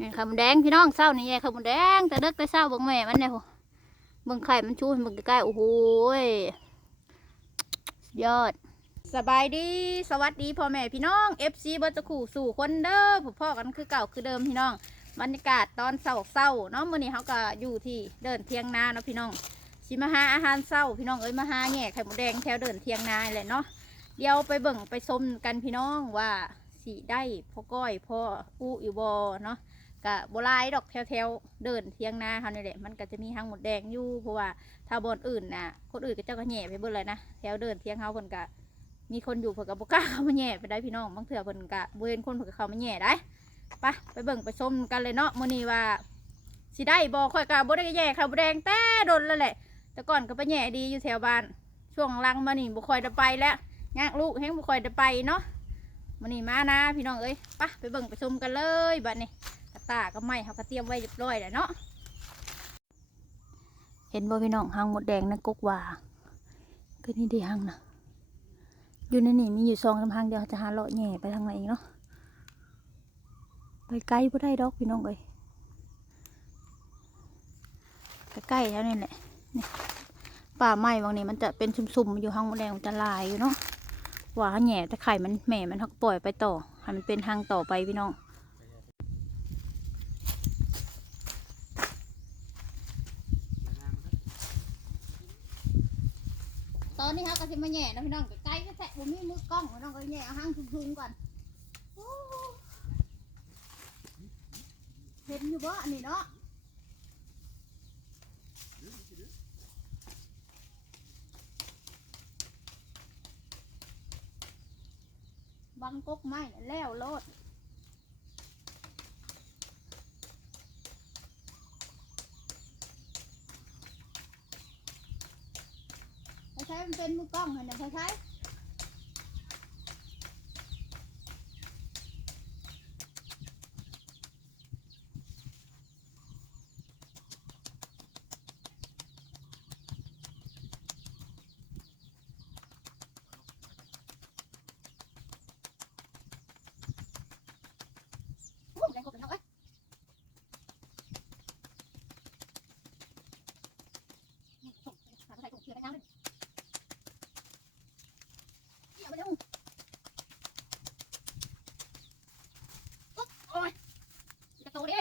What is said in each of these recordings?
นี่ไข่มดแดงพี่น้องเศร้านี่ไงไข่มดแดงแต่เด็กแต่เศร้าเบิ่งแม่มันเนี่ยเบิ่งไข่มันชูเบิ่งใกล้ๆโอ้โหยอด สบายดี สวัสดีพ่อแม่พี่น้อง FC เบิร์ตะขู่สู่คนเด้อผู้พ่อกันคือเก่าคือเดิมพี่น้องบรรยากาศตอนเศร้าเศร้าๆเนาะมื้อนี้เขาก็อยู่ที่เดินเทียงนาเนาะพี่น้องสิมาหาอาหารเศร้าพี่น้องเอ้ยมาหาแง่ไข่มดแดงแถวเดินเทียงนาแหละเนาะเดี๋ยวไปเบิ่งไปชมกันพี่น้องว่าสิได้พ่อก้อยพ่ออู้อยู่บ่เนาะ กะโบรายดอกแถวๆเดินเทียงนาเขาเนี่แหละมันก็จะมีหางหมดแดงอยู่เพราะว่าถ้าบอนอื่นน่ะคนอื่นก็เจ้าก็แหน่ไปเบิ่เลยนะแถวเดินเทียงเขาเพิ่นก็มีคนอยู่เพิ่นก็บ่กล้าเข้ามาแหน่ไปได้พี่น้องบางเถื่อเพิ่นก็บ่เห็นคนเพิ่นก็เข้ามาแหน่ได้ไปไปเบิ่งไปชมกันเลยเนาะมื้อนี้ว่าสิได้บ่ค่อยก็บ่ได้แย่ข้าวแดงแต่โดนแล้วแหละ แต่ก่อนก็ไปแย่ดีอยู่แถวบ้านช่วงหลังมานี่บ่ค่อยได้ไปแล้วยากลูกแฮงบ่ค่อยได้ไปเนาะมื้อนี้มานะพี่น้องเอ้ยไปไปเบิ่งไปชมกันเลยบัดนี้ ตาก็ไม้เฮาก็เตรียมไว้เรียบร้อยแล้วเนาะเห็นบ่พี่น้องหางหมดแดงนะกกว่าก็นี่ดีหางนะอยู่ในนี่มีอยู่2ลำหางเดียวจะหาเลาะแหย่ไปทางไหนเนาะไปไกลบ่ได้ดอกพี่น้องเอ้ยใกล้ๆแล้วนี่แหละป่าไม้บางนี้มันจะเป็นซุ่มๆอยู่ห้างมดแดงมันจะลายอยู่เนาะว่าแหน่แต่ไข่มันแหม่มันทักปล่อยไปต่อให้มันเป็นทางต่อไปพี่น้อง ตอนนี้เขาก็สิ มาแหน่นะพี่น้องใกล้ๆแท้ๆผมมีมือกล้องพี่น้องก็แหน่เอาห้างทุ่งๆก่อนโอ้เห็นอยู่บ่อันนี้เนาะบังกกไม้น่ะแล้วโลดไปใช้มันเป็นมือกล้องเห็นไหมไปใช้โอ้แรงกบเป็นเนาะเอ้ยนี่ส่งหาไปใส่ถุงเกลือไปน้ำเลย นี่เอาไปเร็วโอ๊ะโอ้ยจะโตดิ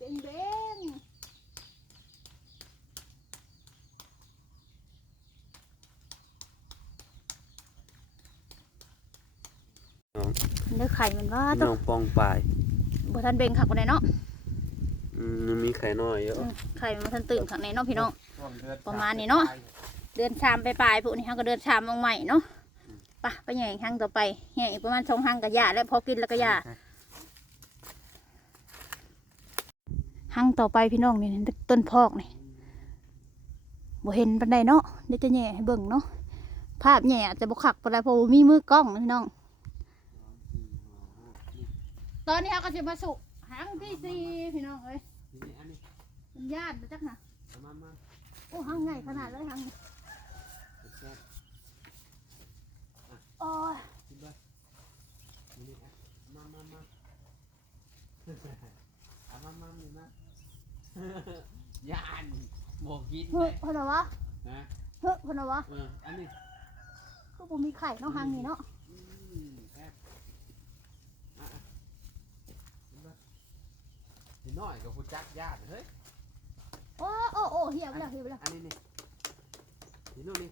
Ui, phải bên bên เนื้อไข่มันว่าพี่ต้น้อองงปองปลาย บ่ทันเบ่งขักบ่ได้เนาะอืมมันมีไข่น้อยเยอะ อืมไข่มันบ่ทันตื่นขักในเนาะพี่น้อง ประมาณนี้เนาะ เดือนชามไปปลายๆพวกนี้เขาก็เดือนชามลงใหม่เนาะไปะไปแย่งหังต่อไปแย่งอีกประมาณสองหังกับยาแล้วพอกินแล้วก็ยา หังต่อไปพี่น้องนี่ต้นพอกนี่บ่เห็นปันใดเนาะเดี๋ยวจะแย่ให้เบิ่งเนาะภาพแย่อาจจะบ่คักปานใดเพราะมีมือกล้องพี่น้อง ตอนนี้เขาก็จะมาสุหังที่สี่พี่น้องเอ้ยนี่อันญาติมาจักหะมามาโอ้หังใหญ่ขนาดเลยหางโอ้ยมามามา ยานบอกกินเฮ้เลยยพนวะนะเฮ้ยพนวะเอออันนี้คือผมมีไข่เนาะหังนี่เนาะอืมแซ่บอะอะกินไปนิดหน่อยกับผู้จักญาติเฮ้ย โอ้โอ้โอ้เหี่ยวไปแล้วเหี่ยวไปแล้วอันนี้นี่นี่นู่นนี่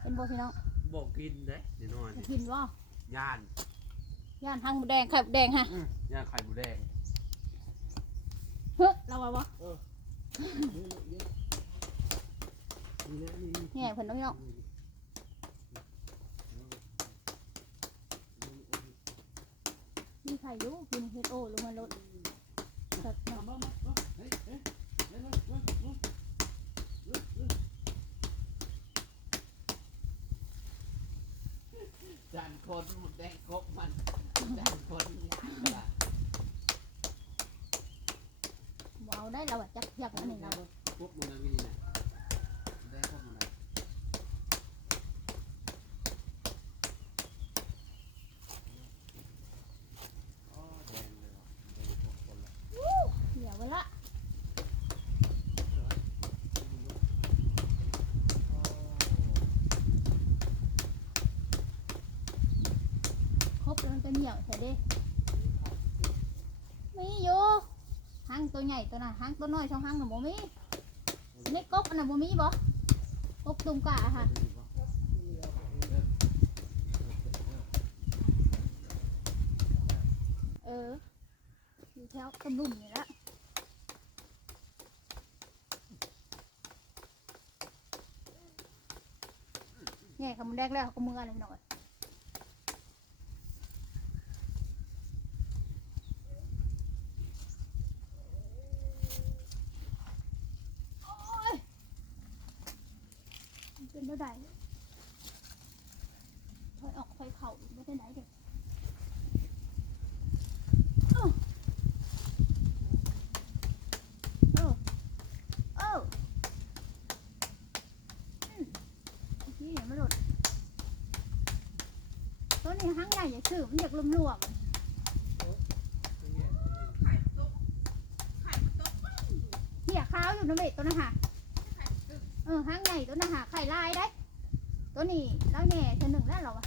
เป็นโบพี่น้องบอกกินเด้นิดหน่อยจะนี่กินว่าย่านย่านหังหมูแดงไข่หมูแดงฮะ อืมย่านไข่หมูแดง เฮ้ยเราวะวะนี่นี่นี่นี่นี่แง่เพิ่นเนาะพี่น้องมีไข่อยู่กินเฮดโอลงมาลดแบบเนาะจานคนแดงกบมันจานคนว้าว ได้เราอะจักยักอันนี้เรากมันนี่นะแดงกบมันนะอ๋อแดงเลยว่ะแดงกบคนละ เหี่ยวไปละ ครบแล้วมันจะเหนียวใช่เด้มีอยู่หาง ตัวใหญ่ตัวน่ะหางตัวน้อยช่องหางน่ะบ่มีในกบอันน่ะบ่มีบ่กบตุ่มกะอะค่ะเอออยู่แถวตำลุ่มนี่ละเนี่ยคำมันแรกแล้วเขาก็มืออะไรหน่อยโอ๊ยมันเป็นเท่าไหร่ถอยออกไฟเข่าไม่ได้ไหนเด็ก เออเอออืมนี่ยังไม่หลุด ตัวนี้ห้างใหญ่อย่าซื้อมันอยากลวมๆเหี้ยขาวอยู่นะเมตัวนั้นหะเออห้างใหญ่ตัวนะฮะไข่ลายได้ ตัวนี้แล้วแน่เธอหนึ่งแล้วเหรอวะ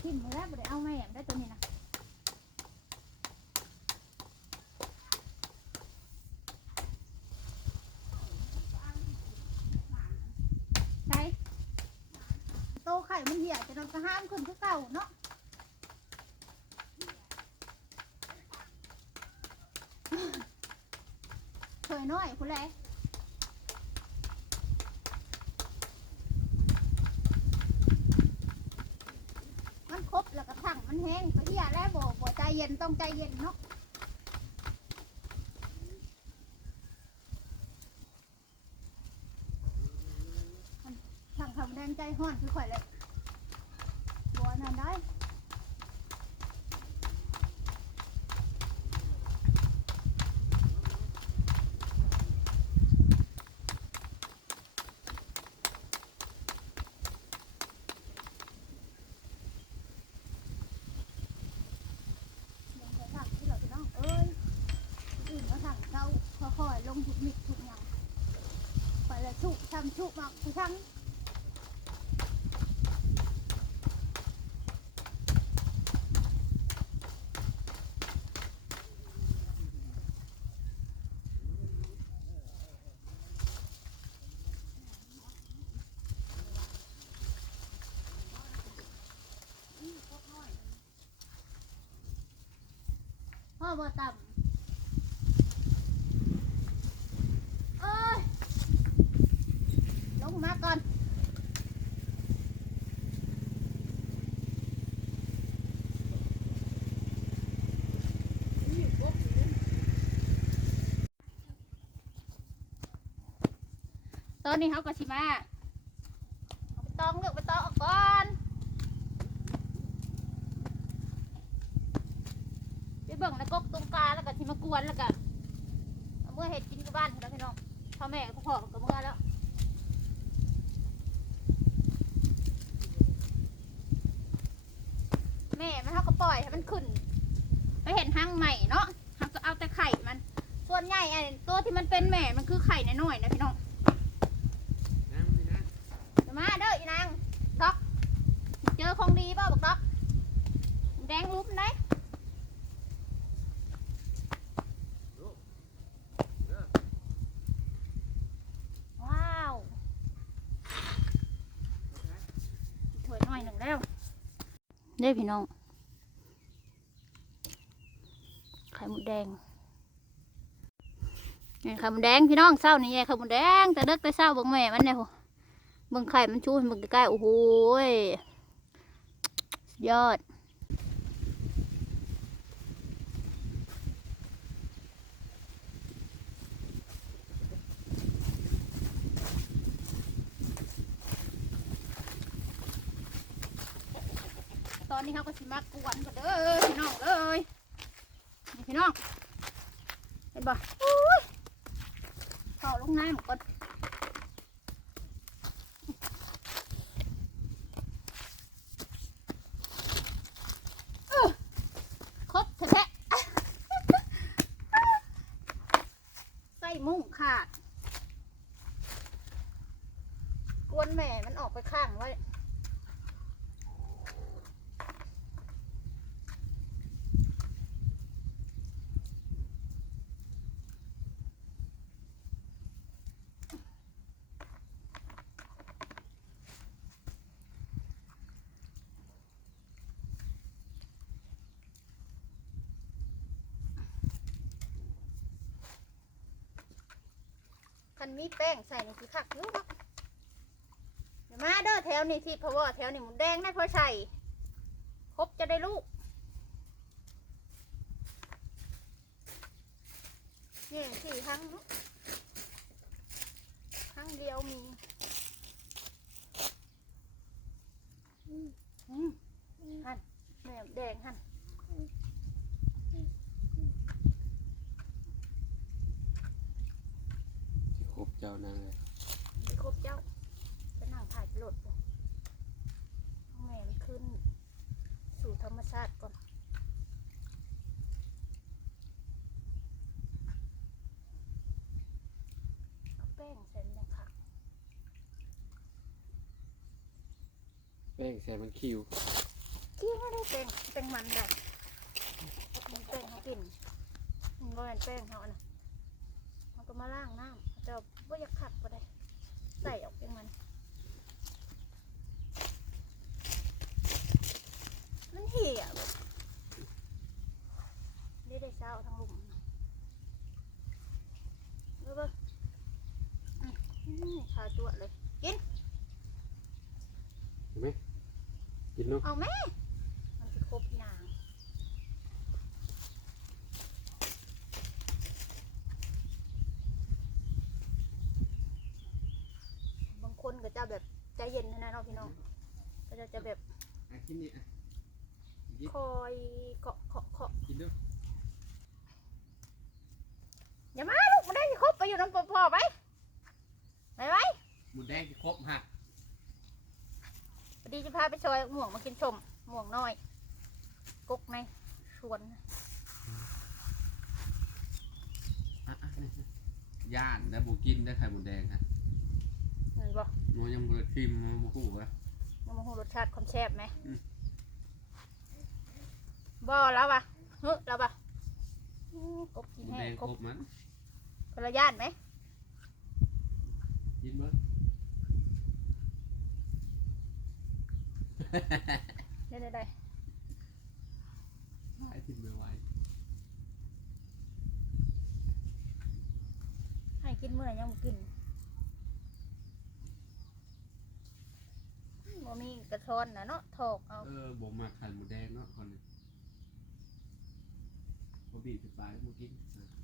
ทิ่มไปแล้วบ่ได้เอาแม่มได้ตัวนี้นะใช่โตไข่มันเหี่ยจะนอนก็ห้ามขึ้นคือเก่าเนาะเคยน้อยคุณแลมันครบแล้วก็ถังมันแห้งก็เหี่ยแล้วบ่บ่ใจเย็นต้องใจเย็นเนาะถังทำแดงใจห้อนคือข่อยเลย บัวนั่นได้ลงไปถังที่เรา พ่อบ่ต่ำเอ้ยลงมาก่อนตอนนี้เขาก็ชิมาเอาไปตองเลือกไปตองออกก่อน ไปเบิ่งในกกตรงกลางแล้วก็ชิมากวนแล้วก็เอามื่อเห็ดกินกับบ้านแล้วพี่น้องพ่อแม่กับพ่อกับเมื่อแล้วแม่มันเขาก็ปล่อยให้มันขึ้นไปเห็นห้างใหม่เนาะเขาก็เอาแต่ไข่มัน ส่วนใหญ่ไอ้ตัวที่มันเป็นแม่มันคือไข่น้อยๆนะพี่น้อง นะนี่นะ เดี๋ยวมาเด้ออีนางด็อก เจอของดีเปล่าบอกด็อก แดงรูปไหน ลูกเด้อ ว้าว โอเค ถวยหน่อยหนึ่งแล้ว ได้พี่น้อง ไข่หมูแดงนี่ไข่หมูแดงพี่น้องเศร้านี่ไงไข่หมูแดง แต่เด็กแต่เศร้าบังแม่มันเนี่ยเบิ่งไข่มันชูให้เบิ่งใกล้ๆโอ้โหยยอด เขาก็สิมากวนกันเด้อพี่น้องเอ้ยนี่พี่น้องเห็นบ่อุ้ยเข้าลงน้ำก่อนเอ้อครบแท้ๆใส่มุ้งขาด กวนแม่มันออกไปข้างไว้ คันมีแป้งใส่ในคือคักอยุ่เนาะเดี๋ยวมาเด้อแถวนี้ที่เพราะว่าแถวนี้หมูแดงได้พอใส่ครบจะได้ลูก นี่สี่ครั้งเนาะครั้งเดียวมีอืมอืมหั่นแม่แดงหั่น สิครบเจ้านางเลย ไปครบเจ้าจะนั่งถ่ายไปโหลดบ่ เอาแม่มันขึ้นสู่ธรรมชาติก่อนเอาแป้งใส่เนี่ยค่ะแป้งใส่มันคิวกี้ไม่ได้แป้งแป้งมันได้มันแป้งเขากินมันก็เป็นแป้งเขาอะนะมันก็มาล่างน้ำแต่ว่าอยากขัดก็ได้ ใส่ออกเป็นมัน มันเหี่ยแบบนี่ได้เช้าทั้งหลุมรู้ปะอืมอืมขาตัวเลย กินเห็นไหมกินเนาะเอาแม่มันจะครบนางบางคนก็จะแบบใจเย็นนะเนาะพี่น้องก็จะจะแบบกินนี่ อะกินคอยเกาะเกาะเกาะกินดูอย่ามาลูกมาได้สิครบไปอยู่น้ำพ่อๆไปไปไปหมูแดงที่ครบฮะพอดีจะพาไปซอยหม่วงมากินชมหม่วงน้อยกกในสวนอะอะนี่ย่านได้บูกินได้ไข่หมูแดงฮะเห็นบ่โมยังเบิดทิมโมบูฮู้วะน้ำมันหูรสชาติความแซ่บไหมอืม บ่แล้วปะฮ้แล้วปะกบกินแห้งกคบรบมันคระย่านไหมกินเบิ้ง ได้ได้ได้ไอ้กินไม่ไหวให้กินเมื่อยหร่ยังบ่กินบ่มีกระชอนนะเนาะถอกเอา เออบ่มาขันหมูแดงเนาะคนนี้ บีบไปปลายเมื่อกี้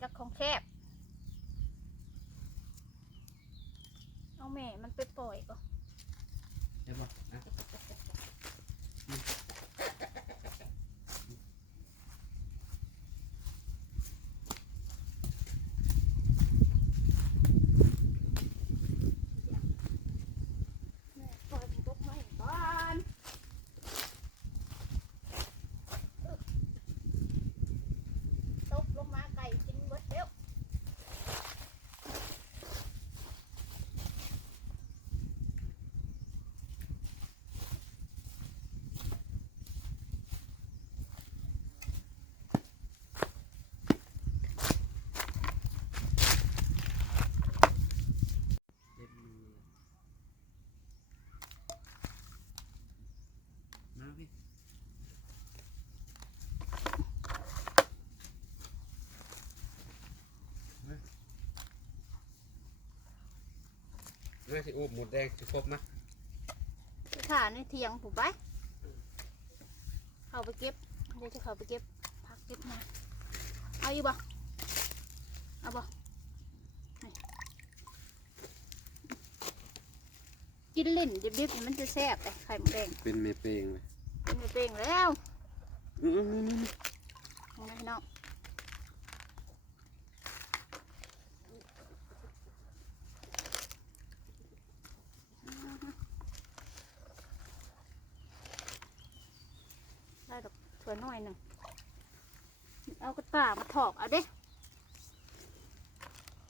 จักของแคบเอาแม่มันไปปล่อยก็ใช่ป่ะนะ แม่ปล่อยมันตกไม้ก่อนตกลงมาไก่กินเบิดเดียว เต็มมือมาพี่ เมื่อสิอูบหมูแดงสิครบนะไปขาในเทียงผมไปเข้าไปเก็บเดี๋ยวจะเข้าไปเก็บพักเก็บมาเอาอยู่บ่เอาบ่ให้กินเล่นดิบๆนี่มันจะแซ่บเลยไข่หมูแดงเป็นเมเปงเลยกินไปเป่งแล้วอือนี่นี่เห็นไหมพี่น้องได้ดอกถั่วน้อยหนึ่งเอากระตามา ถอกเอาเด้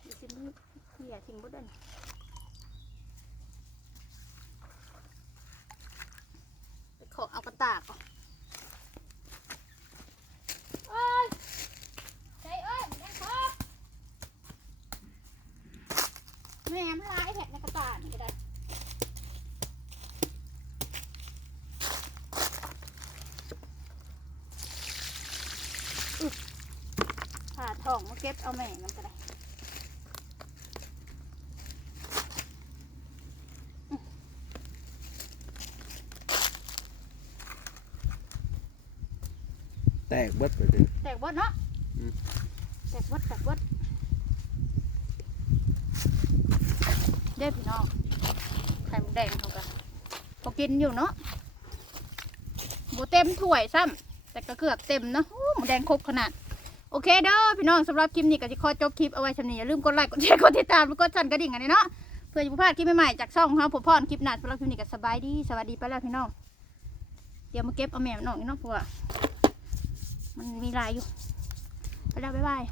เดี๋ยวสิมันเขี่ยทิ้งบ่ได้นไปขอเอากระตากออกอ้ยใจเอ้ยแม่ครับแม่มันลายแผลในกระตานี่ก็ได้ ผ่าท องมาเก็บเอาแม่มันก็ได้แตกเบิดไปเลย แตกบดเนาะอืม แตกบดแตกบดเด้อพี่น้องไข่มดแดงเขากันพอกินอยู่เนาะบเต็มถ้วยซ้ำแต่ก็เกือบเต็มเนาะโอ้หมูแดงครบขนาด โอเคเด้อพี่น้องสำหรับคลิปนี้ก็จะขอจบคลิปเอาไว้ชำนี้อย่าลืมกดไลค์กดแชร์กดติดตามแล้วก็สั่นกระดิ่งกันเนาะเพื่อจะบ่พลาดคลิปใหม่ๆจากช่องของเราผมพรคลิปหน้าสำหรับคลิปนี้ก็สบายดีสวัสดีไปแล้วพี่น้องเดี๋ยวมาเก็บเอาแม่มน่องนี่เนาะเพราะว่ามันมีลายอยู่ไปแล้วบ๊ายบาย